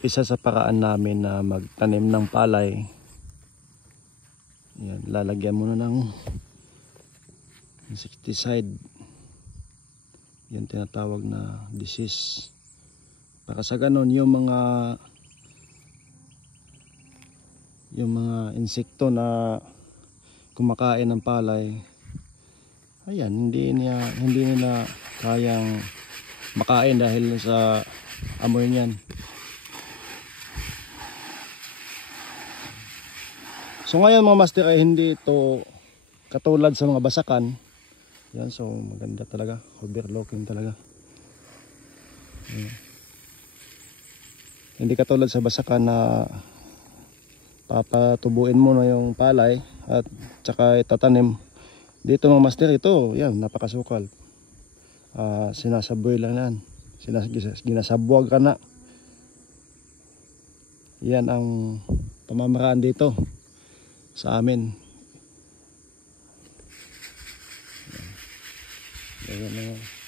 isa sa paraan namin na magtanim ng palay. Yan, lalagyan muna ng insecticide. Yan tinatawag na disease. Para sa ganon yung mga insekto na kumakain ng palay, ayan, hindi nila kayang makain dahil sa amoy niyan. So ngayon mga master ay hindi ito katulad sa mga basakan. Yan, so maganda talaga, overlooking talaga. Yan. Hindi katulad sa basakan na papatubuin mo na yung palay at saka itatanim. Dito mga master, ito yan, napakasukal. Sinasaboy lang yan, ginasabwag ka na. Yan ang pamamaraan dito sa amin. Ayan na.